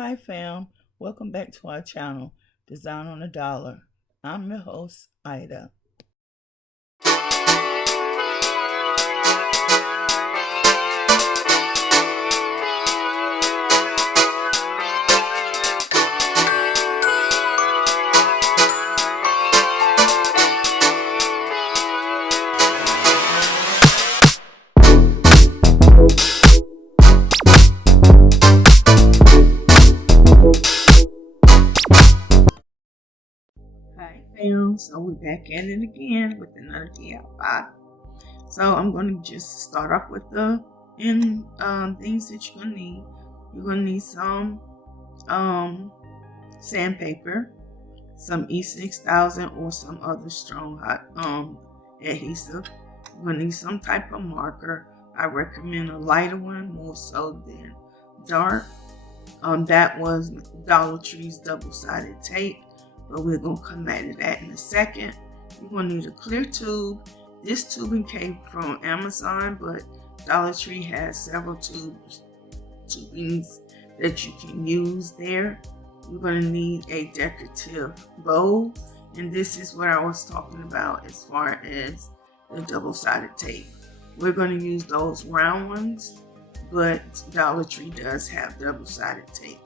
Hi fam, welcome back to our channel, Design on a Dollar. I'm your host, Ida. Hi fam, so we're back at it again with another DIY. So I'm going to just start off with the things that you're going to need. You're going to need some sandpaper, some E6000 or some other strong hot adhesive. You're going to need some type of marker. I recommend a lighter one more so than dark. That was Dollar Tree's double-sided tape, but we're going to come back to that in a second. You're going to need a clear tube. This tubing came from Amazon, but Dollar Tree has several tubings that you can use there. You're going to need a decorative bowl, and this is what I was talking about as far as the double-sided tape. We're going to use those round ones, but Dollar Tree does have double-sided tape.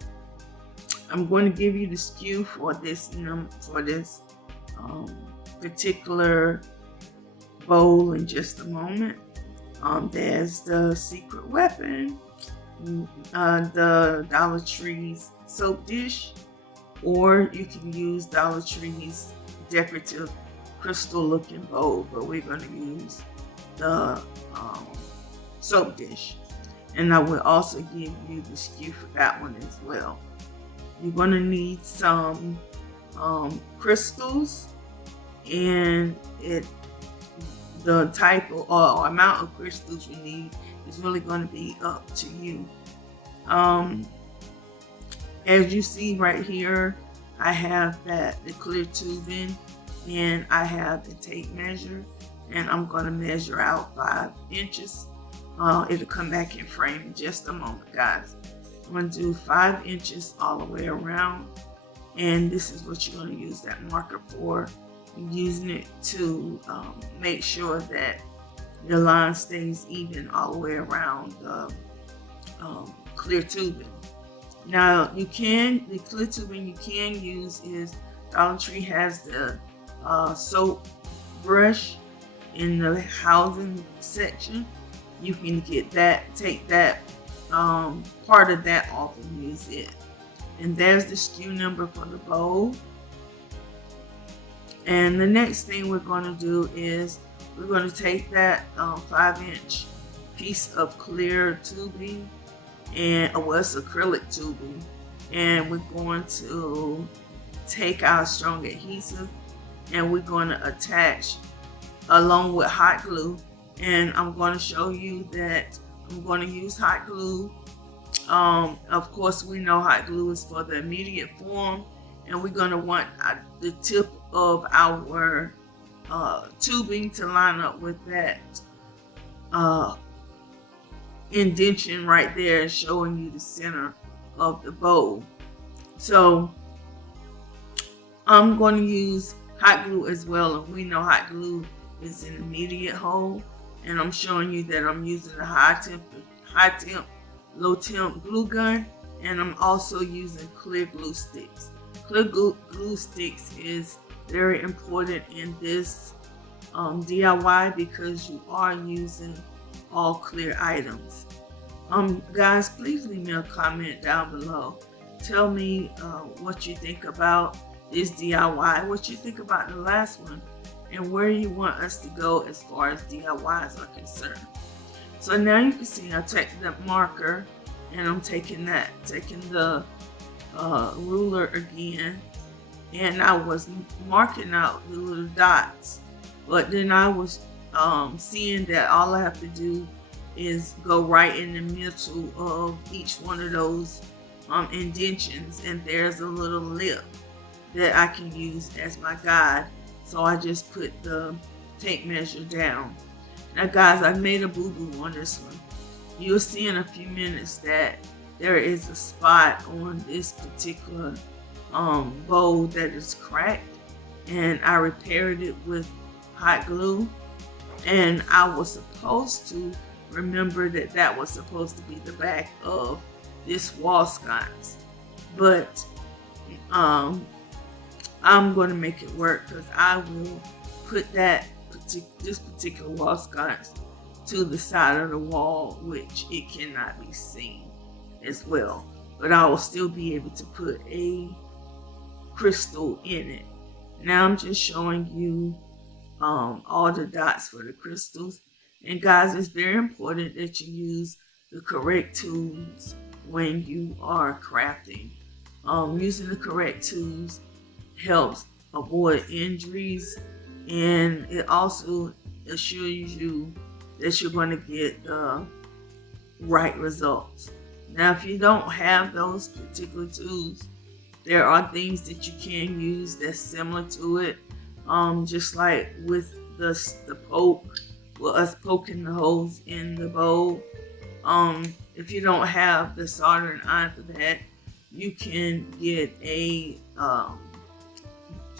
I'm going to give you the SKU for this particular bowl in just a moment. There's the secret weapon, the Dollar Tree's soap dish, or you can use Dollar Tree's decorative crystal looking bowl, but we're going to use the soap dish. And I will also give you the SKU for that one as well. You're going to need some crystals, and the type or amount of crystals you need is really going to be up to you. As you see right here, I have the clear tubing, and I have the tape measure, and I'm going to measure out 5 inches. It'll come back in frame in just a moment, guys. I'm going to do 5 inches all the way around, and this is what you're going to use that marker for. You're using it to make sure that your line stays even all the way around the clear tubing. Now, the clear tubing you can use is Dollar Tree has the soap brush in the housing section. You can get that, take that part of that off and use it. And there's the SKU number for the bowl. And the next thing we're going to do is we're going to take that 5-inch piece of clear tubing, and it's acrylic tubing, and we're going to take our strong adhesive, and we're going to attach along with hot glue. And I'm going to show you that I'm going to use hot glue. Of course, we know hot glue is for the immediate form, and we're going to want the tip of our tubing to line up with that indentation right there, showing you the center of the bowl. So I'm going to use hot glue as well, and we know hot glue is an immediate hold. And I'm showing you that I'm using a high temp, low temp glue gun, and I'm also using clear glue sticks. Clear glue sticks is very important in this DIY because you are using all clear items. Guys, please leave me a comment down below. Tell me what you think about this DIY, what you think about the last one, and where you want us to go as far as DIYs are concerned. So now you can see I take that marker, and I'm taking the ruler again, and I was marking out the little dots, but then I was seeing that all I have to do is go right in the middle of each one of those indentions, and there's a little lip that I can use as my guide. So I just put the tape measure down. Now guys, I made a boo-boo on this one. You'll see in a few minutes that there is a spot on this particular bowl that is cracked, and I repaired it with hot glue. And I was supposed to remember that that was supposed to be the back of this wall sconce, but I'm going to make it work, because I will put this particular wall sconce to the side of the wall, which it cannot be seen as well, but I will still be able to put a crystal in it. Now I'm just showing you all the dots for the crystals. And guys, it's very important that you use the correct tools when you are crafting. Using the correct tools helps avoid injuries, and it also assures you that you're going to get the right results. Now, if you don't have those particular tools, there are things that you can use that's similar to it. Just like with the poke, with us poking the holes in the bowl. If you don't have the soldering iron for that, you can get a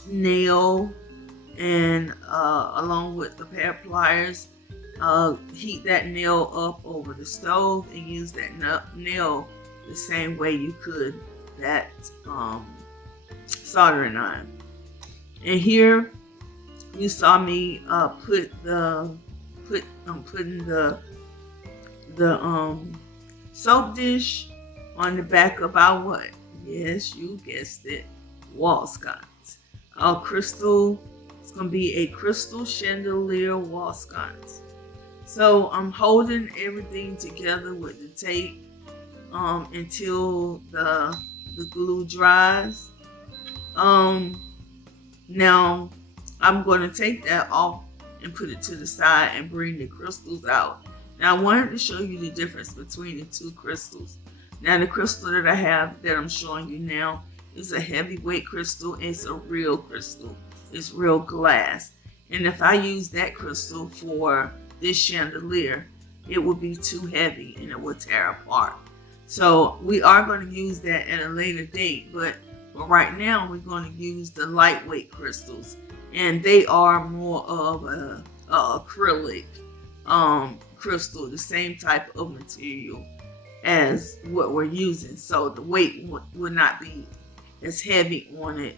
nail, and along with the pair of pliers, heat that nail up over the stove and use that nail the same way you could that soldering iron. And here you saw me putting the soap dish on the back of our what? Yes, you guessed it, wall sconce. Our crystal, it's gonna be a crystal chandelier wall sconce. So I'm holding everything together with the tape until the glue dries. Now I'm going to take that off and put it to the side and bring the crystals out. Now I wanted to show you the difference between the two crystals. Now the crystal that I have that I'm showing you now is a heavyweight crystal. It's a real crystal. It's real glass. And if I use that crystal for this chandelier, it would be too heavy and it would tear apart. So we are going to use that at a later date, but for right now we're going to use the lightweight crystals, and they are more of a acrylic crystal, the same type of material as what we're using. So the weight would not be as heavy on it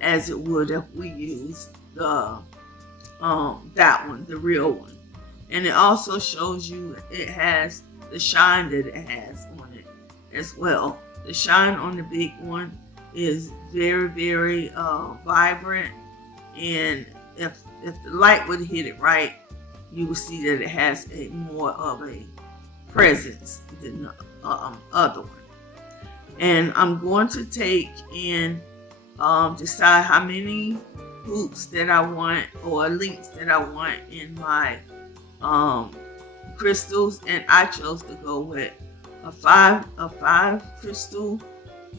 as it would if we used the that one, the real one. And it also shows you it has the shine that it has on it as well. The shine on the big one is very, very vibrant, and if the light would hit it right, you will see that it has a more of a presence than the other one. And I'm going to take and decide how many hoops that I want, or links that I want in my crystals, and I chose to go with a five crystal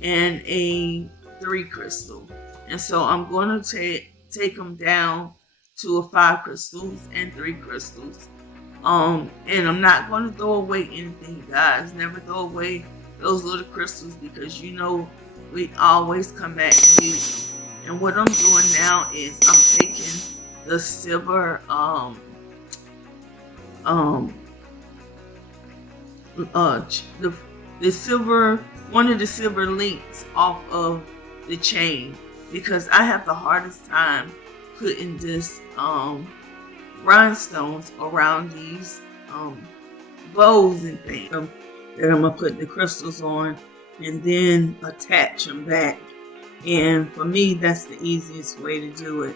and a 3 crystal. And so I'm going to take them down to a 5 crystals and 3 crystals. And I'm not going to throw away anything, guys. Never throw away those little crystals, because you know we always come back to use them. And what I'm doing now is I'm taking the silver one of the silver links off of the chain, because I have the hardest time putting this rhinestones around these bows and things that I'm gonna put the crystals on and then attach them back. And for me, that's the easiest way to do it.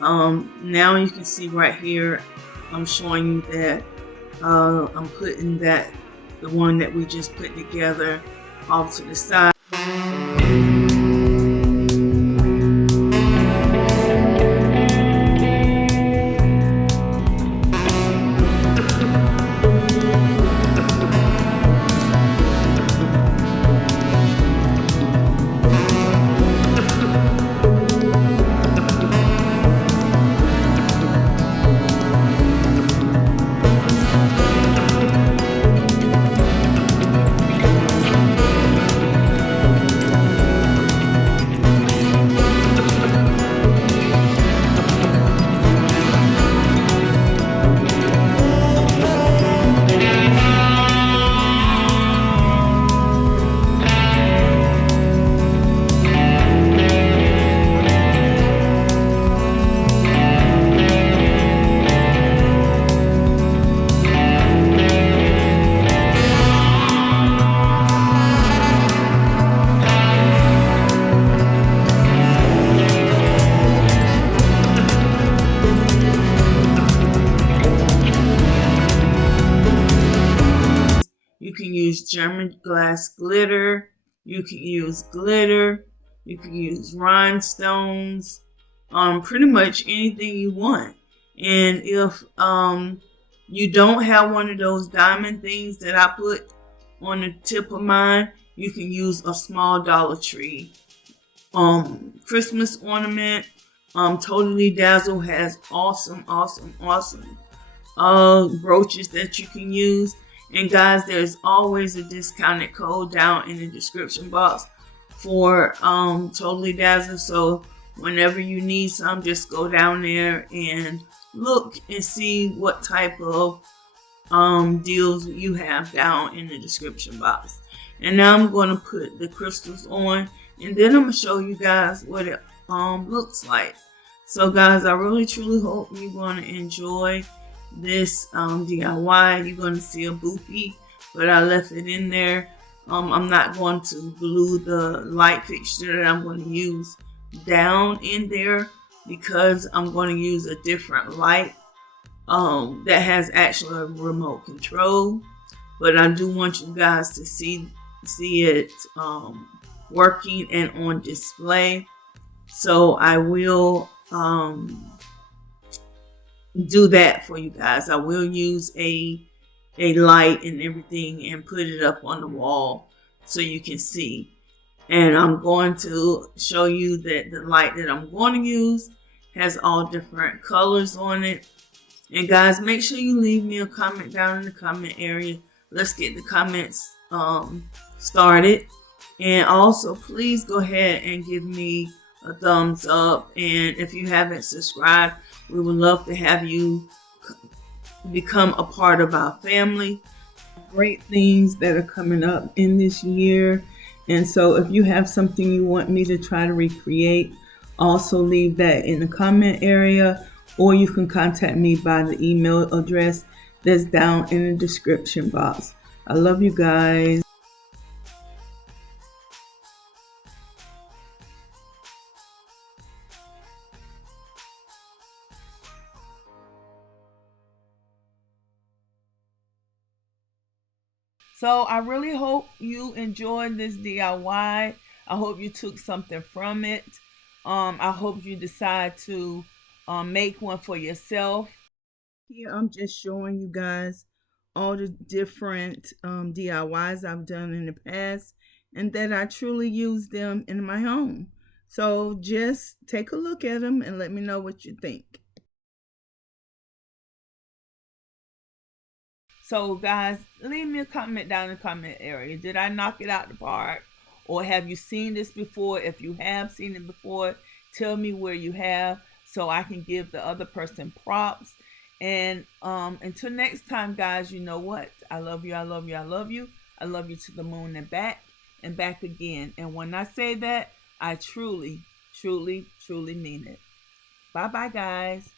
Now you can see right here, I'm showing you that I'm putting the one that we just put together off to the side. German glass glitter. You can use glitter. You can use rhinestones. Pretty much anything you want. And if you don't have one of those diamond things that I put on the tip of mine, you can use a small Dollar Tree Christmas ornament. Totally Dazzle has awesome brooches that you can use. And guys, there's always a discounted code down in the description box for Totally Dazzle. So whenever you need some, just go down there and look and see what type of deals you have down in the description box. And now I'm going to put the crystals on, and then I'm going to show you guys what it looks like. So guys, I really truly hope you're going to enjoy this DIY. You're going to see a boopy, but I left it in there. I'm not going to glue the light fixture that I'm going to use down in there, because I'm going to use a different light that has actually a remote control. But I do want you guys to see it working and on display. So I will do that for you guys. I will use a light and everything and put it up on the wall so you can see. And I'm going to show you that the light that I'm going to use has all different colors on it. And guys, make sure you leave me a comment down in the comment area. Let's get the comments started. And also, please go ahead and give me a thumbs up. And if you haven't subscribed, we would love to have you become a part of our family. Great things that are coming up in this year. And so if you have something you want me to try to recreate, also leave that in the comment area, or you can contact me by the email address that's down in the description box. I love you guys. So I really hope you enjoyed this DIY. I hope you took something from it. I hope you decide to make one for yourself. Here I'm just showing you guys all the different DIYs I've done in the past, and that I truly use them in my home. So just take a look at them and let me know what you think. So guys, leave me a comment down in the comment area. Did I knock it out the park? Or have you seen this before? If you have seen it before, tell me where you have, so I can give the other person props. And until next time, guys, you know what? I love you, I love you, I love you. I love you to the moon and back again. And when I say that, I truly, truly, truly mean it. Bye-bye, guys.